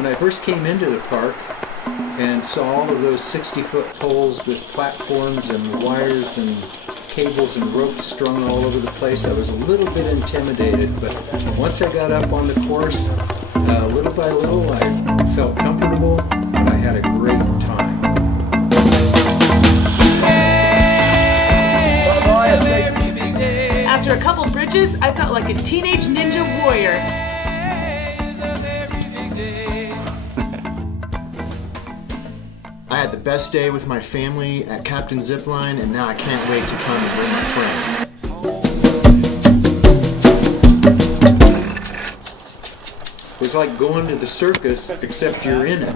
When I first came into the park and saw all of those 60-foot poles with platforms and wires and cables and ropes strung all over the place, I was a little bit intimidated, but once I got up on the course, little by little, I felt comfortable and I had a great time. After a couple bridges, I felt like a teenage ninja warrior. I had the best day with my family at Captain Zipline, and now I can't wait to come and bring my friends. It was like going to the circus, except you're in it.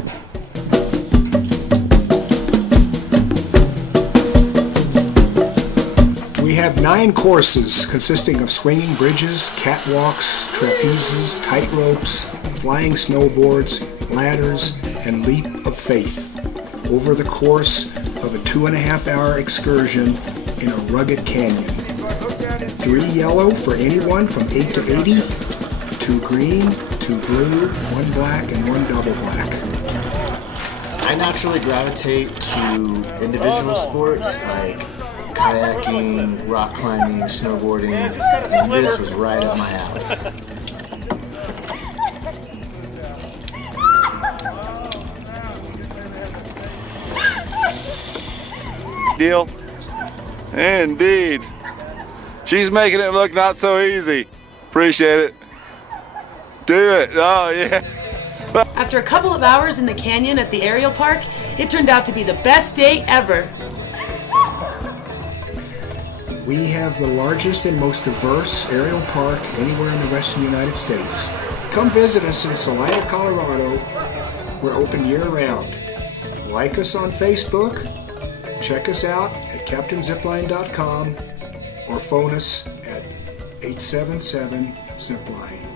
We have 9 courses consisting of swinging bridges, catwalks, trapezes, tight ropes, flying snowboards, ladders, and leap of faith over the course of a 2.5-hour excursion in a rugged canyon. 3 yellow for anyone from 8 to 80, 2 green, 2 blue, 1 black, and 1 double black. I naturally gravitate to individual sports like kayaking, rock climbing, snowboarding, and this was right up my alley. Deal? Indeed. She's making it look not so easy. Appreciate it. Do it. Oh, yeah. After a couple of hours in the canyon at the aerial park, it turned out to be the best day ever. We have the largest and most diverse aerial park anywhere in the western United States. Come visit us in Salida, Colorado. We're open year-round. Like us on Facebook, check us out at CaptainZipline.com, or phone us at 877-ZIPLINE.